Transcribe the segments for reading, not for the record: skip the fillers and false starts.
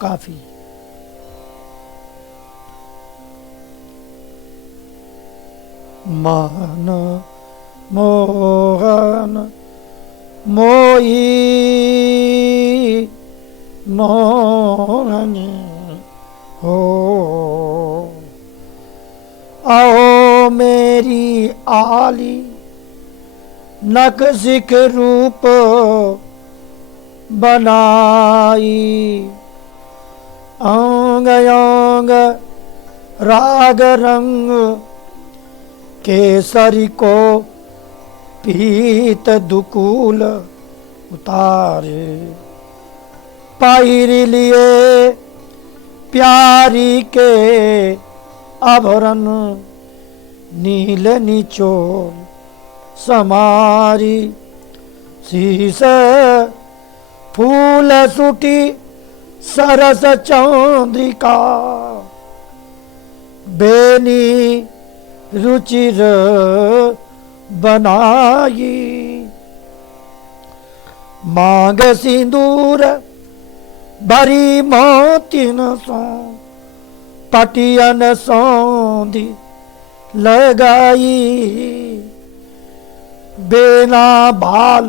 काफी। मान मोहन मोही मोहनी हो, आओ मेरी आली नक सिख रूप बनाई, अंग अंग राग रंग केसरी को पीत दुकूल उतारे, पाहिर लिए प्यारी के आभरण नील निचोल समारी, शीस फूल सुटी सरस चंद्रिका, बेनी रुचिर बनाई, मांग सिंदूर भरी मोतिन सो पटियन सौंधी लगाई, बेना भाल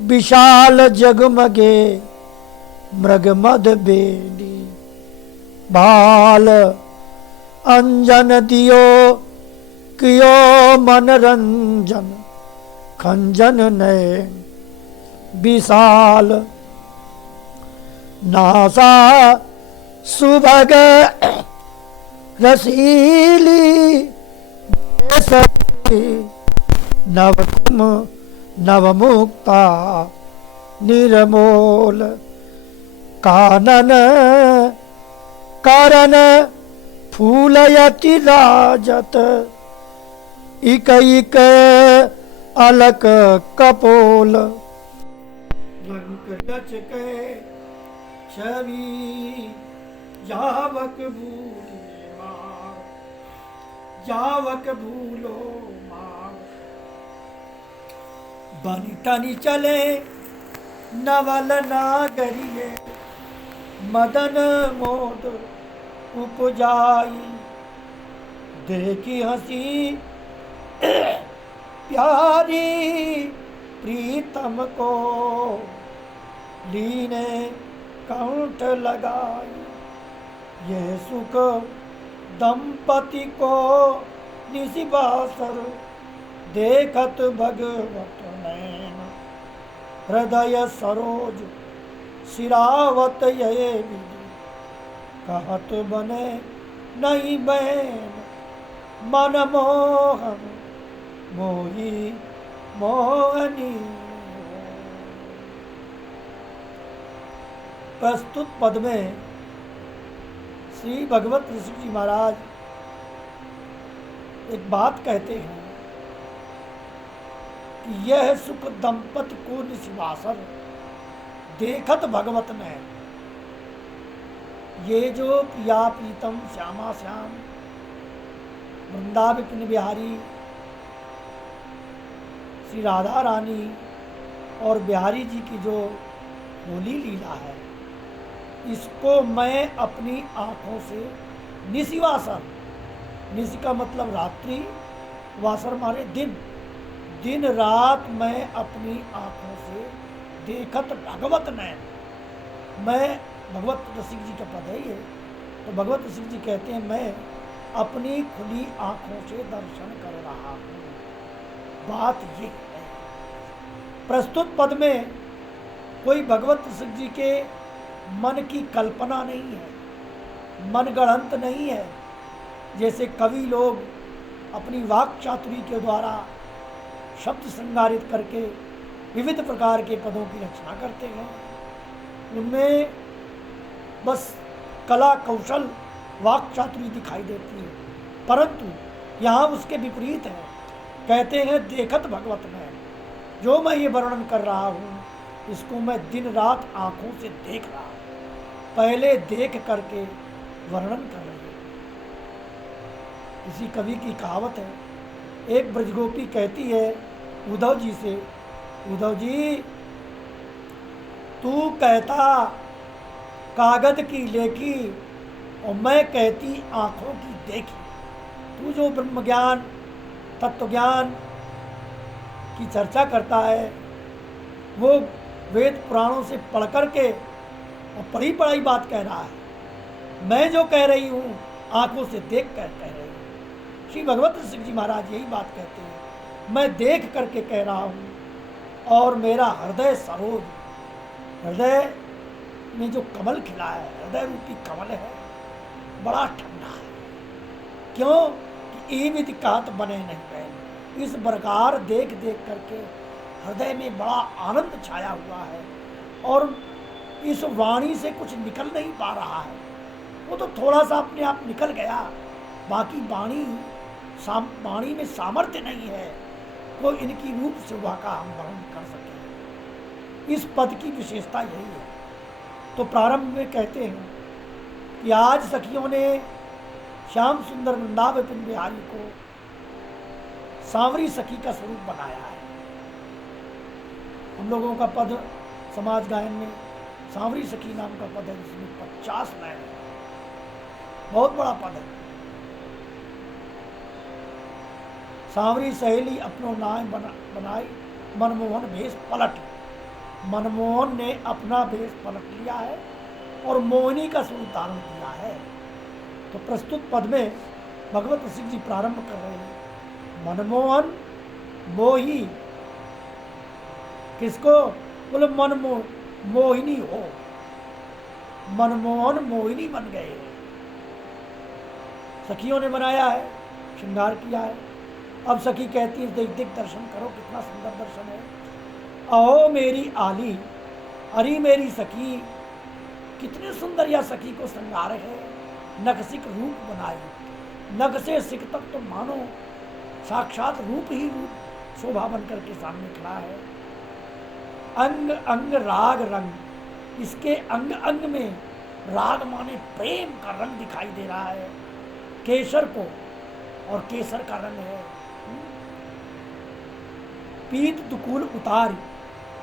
विशाल जगमगे मृगमद बेनी, भाल अंजन दियो कियो मनरंजन, खंजन नयन विशाल, नासा सुभग रसीली, नवकुम नवमुक्ता निर्मोल, कानन कारण फूलयति राजत, इक इक अलक कपोल, रंग रच के छवि जावक भूले माँ, जावक भूलो माँ, बनी तनी चले नवल नागरिये, मदन मोद उपजाई, देखी हंसी प्यारी प्रीतम को, लीने कंठ लगाई, ये सुख दंपति को निशिबासर, देखत भगवत नैन हृदय सरोज सिरावत ये विधि, कहत बने नहीं बैन मन मोहन मोही मोहनी। प्रस्तुत पद में श्री भगवत ऋषि जी महाराज एक बात कहते हैं कि यह सुख दंपति को निशिवासर, देखत भगवत ने, ये जो प्रिया प्रीतम श्यामा श्याम वृंदावन बिहारी श्री राधा रानी और बिहारी जी की जो होली लीला है, इसको मैं अपनी आँखों से निशिवासर, निशि का मतलब रात्रि, वासर माने दिन, दिन रात मैं अपनी आँखों से देखत भगवत नैन, मैं भगवत रसिक जी का पद है ये, तो भगवत रसिक जी कहते हैं मैं अपनी खुली आँखों से दर्शन कर रहा हूँ। बात ये है, प्रस्तुत पद में कोई भगवत रसिक जी के मन की कल्पना नहीं है, मनगढ़ंत नहीं है, जैसे कवि लोग अपनी वाक चातुरी के द्वारा शब्द श्रृंगारित करके विविध प्रकार के पदों की रचना करते हैं, उनमें बस कला कौशल वाक चातुरी दिखाई देती है, परंतु यहाँ उसके विपरीत है। कहते हैं देखत भगवत में, जो मैं ये वर्णन कर रहा हूँ इसको मैं दिन रात आँखों से देख रहा हूँ, पहले देख करके वर्णन कर रहे हैं। इसी कवि की कहावत है, एक ब्रजगोपी कहती है उद्धव जी से, उद्धव जी तू कहता कागज की लेखी और मैं कहती आँखों की देखी। तू जो ब्रह्म ज्ञान तत्व ज्ञान की चर्चा करता है वो वेद पुराणों से पढ़ कर के और पढ़ी पढ़ाई बात कह रहा है। मैं जो कह रही हूँ आंखों से देख कर कह रही हूँ। श्री भगवत सिंह जी महाराज यही बात कहते हैं, मैं देख करके कह रहा हूँ। और मेरा हृदय सरोज, हृदय में जो कमल खिला है, हृदय रूपी कमल है, बड़ा ठंडा है। क्यों कि ई विधि कहत बने नहीं पहले। इस प्रकार देख देख करके हृदय में बड़ा आनंद छाया हुआ है और इस वाणी से कुछ निकल नहीं पा रहा है। वो तो थोड़ा सा अपने आप निकल गया, बाकी वाणी में सामर्थ्य नहीं है कोई इनकी रूप शोभा का हम वर्णन कर सके। इस पद की विशेषता यही है। तो प्रारंभ में कहते हैं कि आज सखियों ने श्याम सुंदर वृंदावन बिहारी को सांवरी सखी का स्वरूप बनाया है। हम लोगों का पद समाज गायन में सांवरी सखी नाम का पद है, जिसमें 50 लाइन है, बहुत बड़ा पद है। सांवरी सहेली अपनो नाय बनाई, मनमोहन भेष पलट। मनमोहन ने अपना भेष पलट लिया है और मोहिनी का स्वरूप धारण किया है। तो प्रस्तुत पद में भगवत सिंह जी प्रारंभ कर रहे हैं, मनमोहन मोही, किसको? बोले मोहिनी हो, मनमोहन मोहिनी बन गए। सखियों ने बनाया है, श्रृंगार किया है। अब सखी कहती है देख देख दर्शन करो, कितना सुंदर दर्शन है। अहो मेरी आली, अरे मेरी सखी, कितनी सुंदर यह सखी को श्रृंगार है। नखसिक रूप बनाई, नख से सिक तक तो मानो साक्षात रूप ही रूप शोभा बनकर के सामने खड़ा है। अंग अंग राग रंग, इसके अंग अंग में राग माने प्रेम का रंग दिखाई दे रहा है। केसर को, और केसर का रंग है। पीत दुकूल उतारी,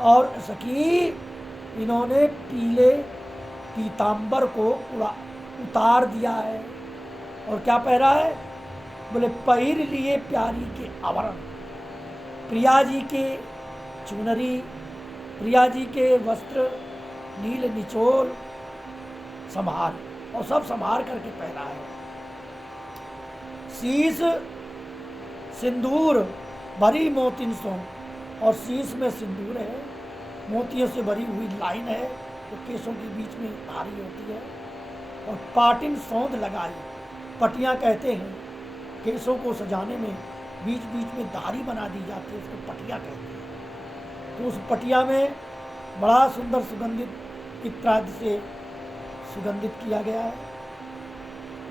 और सखी इन्होंने पीले पीतांबर को उतार दिया है। और क्या पहरा है? बोले पहिर लिए प्यारी के आवरण, प्रिया जी के चुनरी, प्रिया जी के वस्त्र, नील निचोल संभार, और सब संभार करके पहना है। शीश सिंदूर भरी मोतिन सो, और शीश में सिंदूर है, मोतियों से भरी हुई लाइन है जो केसों के बीच में भारी होती है। और पाटिन सौंध लगाई, पटियां कहते हैं केसों को सजाने में बीच बीच में धारी बना दी जाती है, उसको पटिया कहते हैं। तो उस पटिया में बड़ा सुंदर सुगंधित इत्यादि से सुगंधित किया गया है।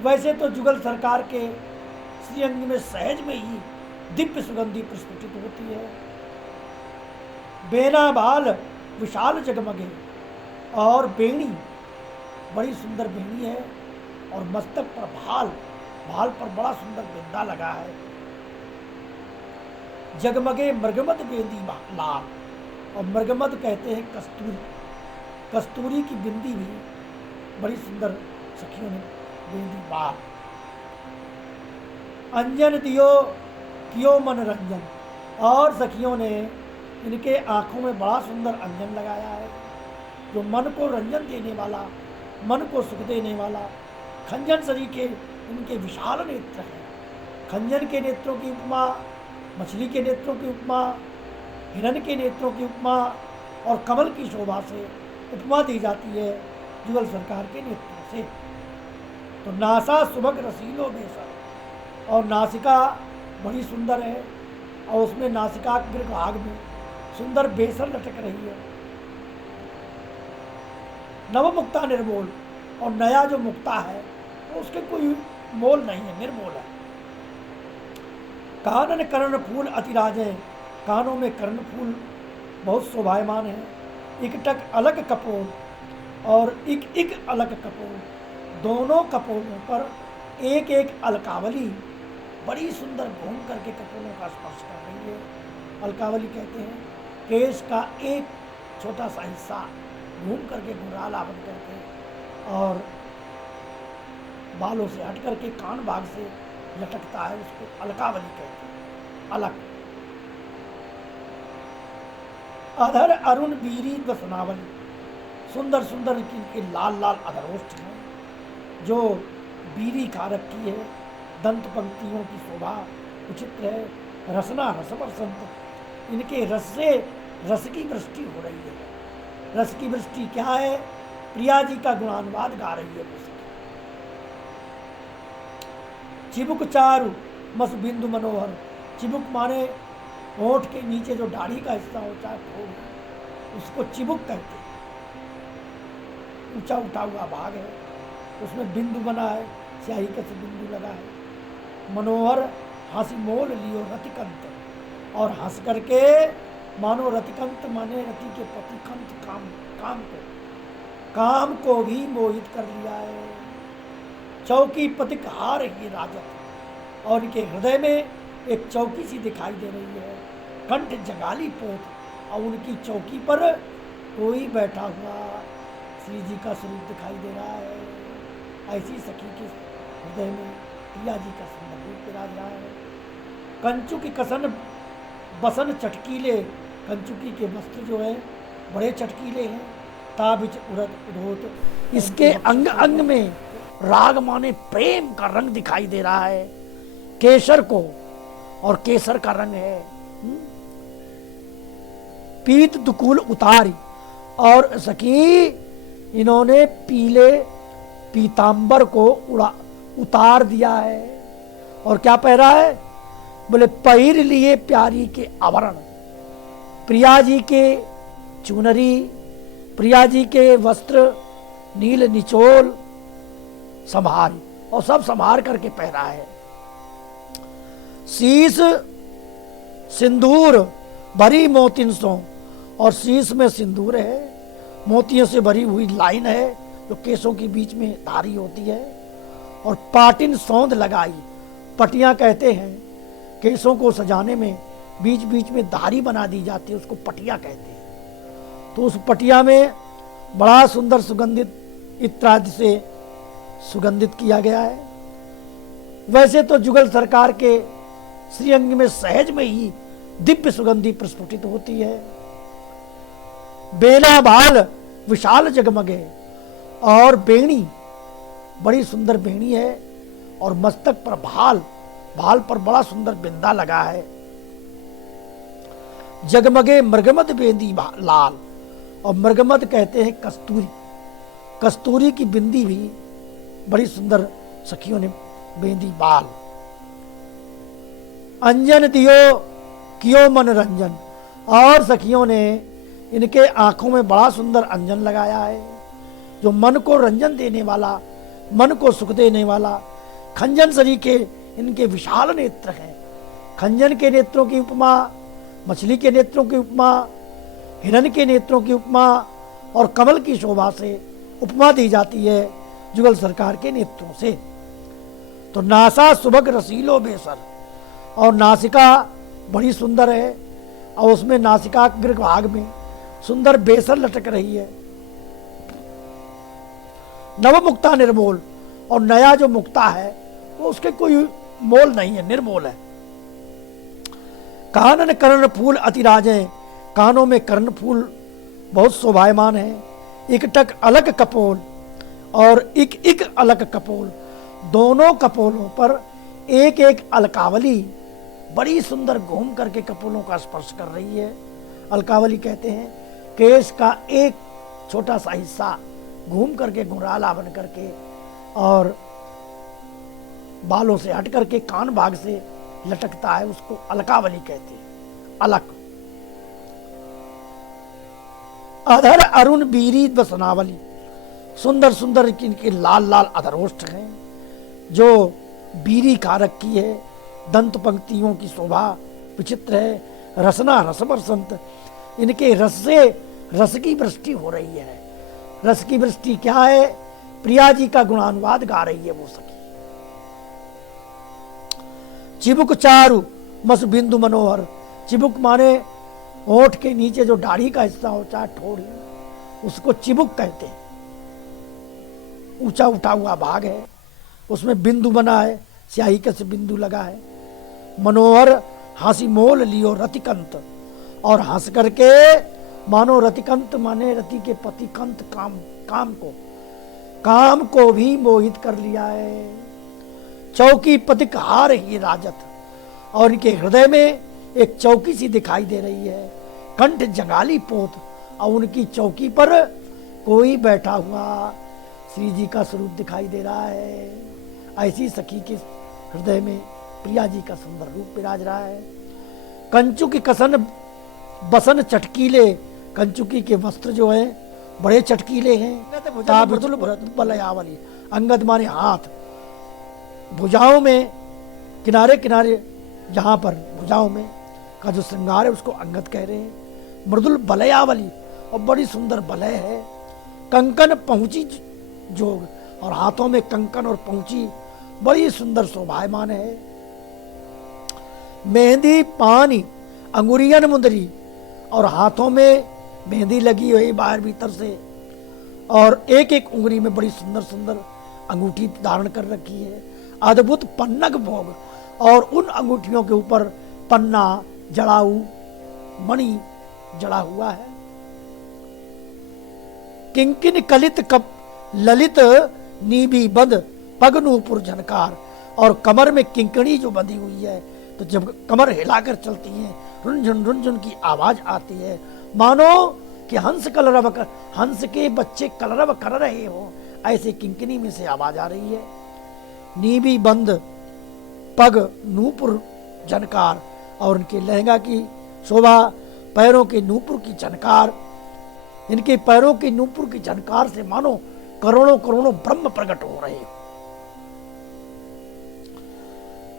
वैसे तो जुगल सरकार के श्रीअंग में सहज में ही दिव्य सुगंधि प्रस्फुटित होती है। बेना बाल विशाल जगमगे, और बेणी बड़ी सुंदर बेणी है, और मस्तक पर भाल पर बड़ा सुंदर बिंदा लगा है। जगमगे मृगमद बेंदी लाल, और मृगमद कहते हैं कस्तूरी, कस्तूरी की बिंदी भी बड़ी सुंदर सखियों ने बेंदी बाल। अंजन दियो कियो मनोरंजन, और सखियों ने इनके आँखों में बड़ा सुंदर अंजन लगाया है जो मन को रंजन देने वाला, मन को सुख देने वाला। खंजन सरी के इनके विशाल नेत्र हैं। खंजन के नेत्रों की उपमा, मछली के नेत्रों की उपमा, हिरण के नेत्रों की उपमा और कमल की शोभा से उपमा दी जाती है जुगल सरकार के नेत्रों से। तो नासा सुभग रसीलो बेसर, और नासिका बड़ी सुंदर है, और उसमें नासिका के भाग में सुंदर बेसर लटक रही है। नवमुक्ता निर्मोल, और नया जो मुक्ता है तो उसके कोई मोल नहीं है, निर्मोल है। कानन कर्ण फूल अतिराज है, कानों में कर्ण फूल बहुत शोभायमान है। इकटक अलग कपोल, और एक अलग कपोल, दोनों कपोलों पर एक एक अलकावली बड़ी सुंदर घूम करके कपोलों का स्पर्श कर रही है। अलकावली कहते हैं केश का एक छोटा सा हिस्सा घूम करके घुराला बन करके और बालों से हट करके कान भाग से लटकता है, उसको अलकावली कहते हैं। अलक। अधर अरुण बीरी बसनावली, सुंदर सुंदर इनके लाल लाल अधरोष्ठ हैं, जो बीरी खा रखी है। दंत पंक्तियों की शोभा विचित्र है। रसना रस बरसंत, इनके रस से रस की वृष्टि हो रही है। रस की वृष्टि क्या है? प्रिया जी का गुणानुवाद गा रही है। चिबुक चारु मस बिंदु मनोहर, चिबुक माने होंठ के नीचे जो दाढ़ी का हिस्सा होता है ठोड़, उसको चिबुक कहते हैं। ऊंचा उठा हुआ भाग है, उसमें बिंदु बना है, स्याही का से बिंदु लगा है। मनोहर हंसी मोल लियो रतिकंत, और हंस करके मानो रतिकंत माने रति के पतिकंत काम को भी मोहित कर लिया है। चौकी पतिक हार ही राजत, और इनके हृदय में एक चौकी सी दिखाई दे रही है। कंठ जगाली पोत, और उनकी चौकी पर कोई बैठा हुआ श्री जी का स्वरूप दिखाई दे रहा है। ऐसी सखी के हृदय में प्रिया जी का सुंदर रूप विराज रहा है। कंचु की कसन बसन चटकीले, कंचुकी के वस्त्र जो है बड़े चटकीले हैं। ताबिच उड़द उधोत, इसके अंग अंग में राग माने प्रेम का रंग दिखाई दे रहा है। केसर को, और केसर का रंग है। पीत दुकूल उतारी, और सखी इन्होंने पीले पीतांबर को उतार दिया है। और क्या पहरा है? बोले पहिर लिए प्यारी के आवरण, प्रिया जी के चुनरी, प्रिया जी के वस्त्र नील निचोल संभार, और सब संभार करके पहरा है। शीश सिंदूर भरी मोतिन सो, और शीश में सिंदूर है, मोतियों से भरी हुई लाइन है जो केसों के बीच में धारी होती है। और पाटिन सौंध लगाई, पटियां कहते हैं केसों को सजाने में बीच बीच में धारी बना दी जाती है, उसको पटिया कहते हैं। तो उस पटिया में बड़ा सुंदर सुगंधित इत्रादि से सुगंधित किया गया है। वैसे तो जुगल सरकार के श्रीअंग में सहज में ही दिव्य सुगंधि प्रस्फुटित होती है। बेला बाल विशाल जगमगे, और बेणी बड़ी सुंदर बेणी है, और मस्तक पर भाल पर बड़ा सुंदर बिंदा लगा है। जगमगे मृगमद बेंदी लाल, और मृगमद कहते हैं कस्तूरी, कस्तूरी की बिंदी भी बड़ी सुंदर सखियों ने बेंदी बाल। अंजन दियो कियो मनोरंजन, और सखियों ने इनके आंखों में बड़ा सुंदर अंजन लगाया है, जो मन को रंजन देने वाला, मन को सुख देने वाला। खंजन सरी के इनके विशाल नेत्र हैं। खंजन के नेत्रों की उपमा, मछली के नेत्रों की उपमा, हिरण के नेत्रों की उपमा, और कमल की शोभा से उपमा दी जाती है जुगल सरकार के नेत्रों से। तो नासा सुभग रसीलो बेसर, और नासिका बड़ी सुंदर है, और उसमें नासिका के भाग में सुंदर बेसर लटक रही है। नव मुक्ता निर्मोल, और नया जो मुक्ता है वो उसके कोई मोल नहीं है, निर्मोल है। कानन कर्ण फूल अतिराजे, कानों में कर्ण फूल बहुत शोभायमान है। इकटक अलग कपोल, और इक अलग कपोल, दोनों कपोलों पर एक एक अलकावली बड़ी सुंदर घूम करके कपोलों का स्पर्श कर रही है। अलकावली कहते हैं केश का एक छोटा सा हिस्सा घूम करके घुंघराला बन करके, और बालों से हट करके कान भाग से लटकता है, उसको अलकावली कहते हैं। अलक। अधर अरुण बीरी बसनावली, सुंदर सुंदर इनके लाल लाल अधरोष्ठ हैं, जो बीरी खा रखी है। दंत पंक्तियों की शोभा विचित्र है। रसना रस बरसंत, इनके रस से रस की वृष्टि हो रही है। रस की वृष्टि क्या है? प्रिया जी का गुणानुवाद गा रही है वो सखी। चिबुक चारु मस बिंदु मनोहर, चिबुक माने होंठ के नीचे जो दाढ़ी का हिस्सा होता है ठोड़, उसको चिबुक कहते हैं। ऊंचा उठा हुआ भाग है, उसमें बिंदु बना है, स्याही के से बिंदु लगा है। मनोहर हासी मोल लियो रतिकंत, और हंस करके मानो रतिकंत माने रति के पति, कंत काम को भी मोहित कर लिया है। चौकी पथिक हार ही राजत, और इनके हृदय में एक चौकी सी दिखाई दे रही है। कंठ जंगाली पोत, और उनकी चौकी पर कोई बैठा हुआ श्री जी का स्वरूप दिखाई दे रहा है। ऐसी सखी के हृदय में प्रिया जी का सुंदर रूप विराज रहा है। कंचु की कसन बसन चटकीले, कंचुकी के वस्त्र जो है बड़े चटकीले हैं। मृदुल बलयावली, अंगद माने हाथ, भुजाओं में किनारे किनारे जहां पर भुजाओं में का जो श्रृंगार है उसको अंगद कह रहे हैं। मृदुल बलयावली, और बड़ी सुंदर बलय है। कंकन पहुंची जोग, और हाथों में कंकन और पहुंची बड़ी सुंदर शोभायमान है। मेहंदी पानी अंगुरियन मुंदरी, और हाथों में मेहंदी लगी हुई बाहर भीतर से, और एक एक उंगली में बड़ी सुंदर सुंदर अंगूठी धारण कर रखी है। अद्भुत पन्नग भोग, और उन अंगूठियों के ऊपर पन्ना जड़ाऊ मणि जड़ा हुआ है। किंकिन कलित कप ललित नीबी बंद पग नूपुर झनकार, और कमर में किंकणी जो बंधी हुई है, तो जब कमर हिलाकर चलती है रुंझुन की आवाज आती है, मानो कि हंस के बच्चे कलरव कर रहे हो, ऐसे किंकनी में से आवाज आ रही है। नीबी बंद पग नूपुर झनकार, और उनके लहंगा की शोभा, पैरों के नूपुर की झनकार, इनके पैरों की नूपुर की झनकार से मानो करोड़ों करोड़ों ब्रह्म प्रकट हो रहे हो।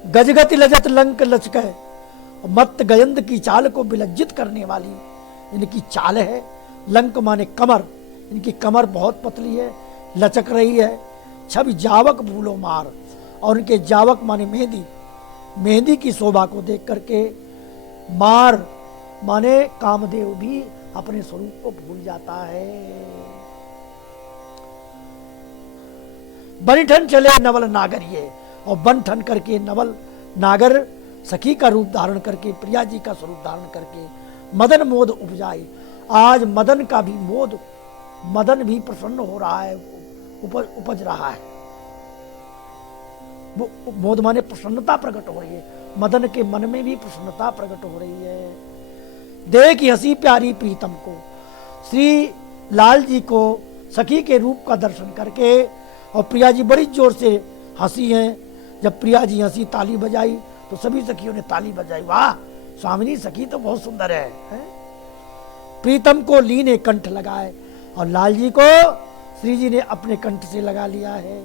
गजगति लजत लंक लचक, मत गयंद की चाल को विलज्जित करने वाली इनकी चाल है। लंक माने कमर, इनकी कमर बहुत पतली है, लचक रही है। छवि जावक भूलो मार, और इनके जावक माने मेहंदी, मेहंदी की शोभा को देख करके मार माने कामदेव भी अपने स्वरूप को भूल जाता है। बनिठन चले नवल नागर, ये और बनठन करके नवल नागर सखी का रूप धारण करके, प्रिया जी का स्वरूप धारण करके मदन मोद उपजाई। आज मदन का भी मोद, मदन भी प्रसन्न हो रहा है, उपज रहा है। वो मोद माने प्रसन्नता प्रकट हो रही है, मदन के मन में भी प्रसन्नता प्रकट हो रही है। देख हंसी प्यारी प्रीतम को, श्री लाल जी को सखी के रूप का दर्शन करके, और प्रिया जी बड़ी जोर से हंसी हैं। जब प्रिया जी हंसी, ताली बजाई, तो सभी सखियों ने ताली बजाई। वाह, स्वामिनी सखी तो बहुत सुंदर है? प्रीतम को ली ने कंठ लगाए, और लाल जी को श्री जी ने अपने कंठ से लगा लिया है।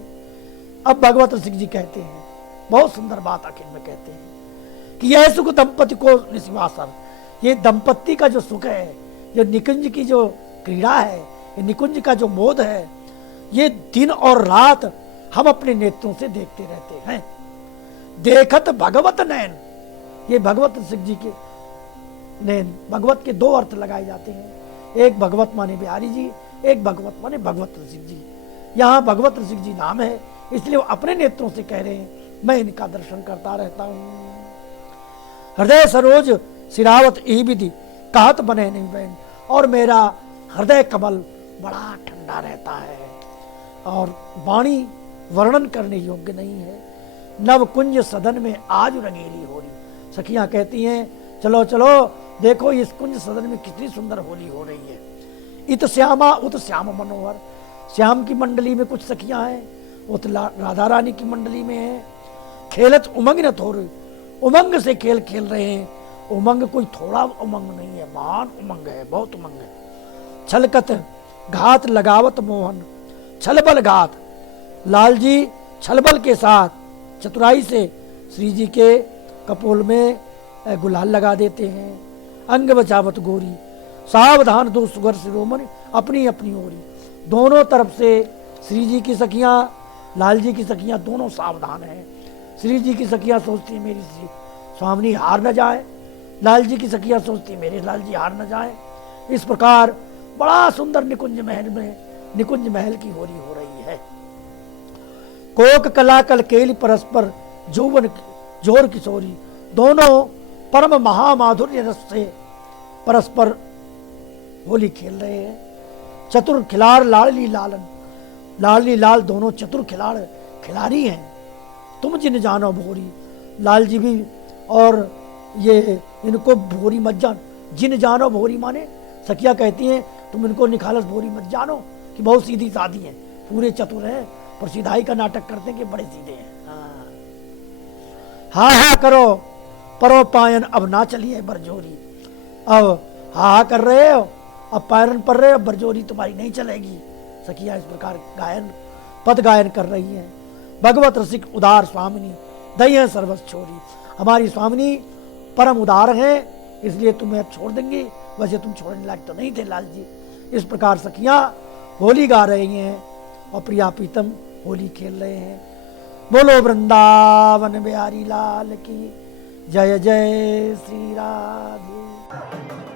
अब भगवत सिंह जी कहते हैं, बहुत सुंदर बात आखिर में कहते हैं कि यह सुख दंपति को निस्वासर, ये दंपत्ति का जो सुख है, जो निकुंज की जो क्रीड़ा है, ये निकुंज का जो मोद है, ये दिन और रात हम अपने नेत्रों से देखते रहते हैं। देखत भगवत नैन, ये भगवत सिंह जी के नैन, भगवत के दो अर्थ लगाए जाते हैं। एक भगवत माने बिहारी जी, एक भगवत माने भगवत सिंह जी। यहाँ भगवत सिंह जी नाम है, इसलिए वो अपने नेत्रों से कह रहे हैं, मैं इनका दर्शन करता रहता हूँ। हृदय सरोज सिरावत ई विधि, कहत बने नहीं बहन, और मेरा हृदय कमल बड़ा ठंडा रहता है, और वाणी वर्णन करने योग्य नहीं है। नव कुंज सदन में आज रंगीली होली, सखियां कहती हैं, चलो चलो देखो इस कुंज सदन में कितनी सुंदर होली हो रही है। इत श्यामा उत श्याम मनोहर, श्याम की मंडली में कुछ सखियां हैं, उत राधा रानी की मंडली में है। खेलत उमंग न थोड़े, उमंग से खेल खेल रहे हैं। उमंग कोई थोड़ा उमंग नहीं है, महान उमंग है, बहुत उमंग है। छलकत घात लगावत मोहन, छलबल घात, लाल जी छलबल के साथ चतुराई से श्री जी के कपोल में गुलाल लगा देते हैं। अंग बचावत गोरी, सावधान दो सुगर शिरोमणि अपनी अपनी ओरी, दोनों तरफ से श्री जी की सखियां, लाल जी की सखियां दोनों सावधान हैं। श्री जी की सखियां सोचती मेरी स्वामिनी हार न जाए, लाल जी की सखियां सोचती मेरे लाल जी हार न जाए। इस प्रकार बड़ा सुंदर निकुंज महल में निकुंज महल की होली हो रही है। कोक कला कल केली परस्पर जौवन जोर किशोरी, दोनों परम महामाधुर्य रस से परस्पर होली खेल रहे हैं। चतुर खिलाड़ लाडली लालन, लाडली लाल दोनों चतुर खिलाड़ी हैं। तुम जिन जानो भोरी, लाल जी भी और ये इनको भोरी मत जान, जिन जानो भोरी माने सखिया कहती हैं तुम इनको निखालस भोरी मत जानो कि बहुत सीधी सादी हैं, पूरे चतुर हैं पर सीधाई का नाटक करते हैं कि बड़े सीधे हैं। हाँ हाँ करो परो पायन अब ना चलिए बरजोरी, अब हाँ हाँ कर रहे हो, अब पायरन पर रहे हो, बरजोरी तुम्हारी नहीं चलेगी। सखिया इस प्रकार पद गायन कर रही हैं। भगवत रसिक उदार स्वामिनी दई है सर्वस छोरी, हमारी स्वामिनी परम उदार हैं इसलिए तुम्हें अब छोड़ देंगे, वैसे तुम छोड़ने लायक तो नहीं थे लाल जी। इस प्रकार सखियां होली गा रही हैं और प्रिया प्रीतम होली खेल रहे हैं। बोलो वृंदावन बिहारी लाल की जय जय श्री राधे।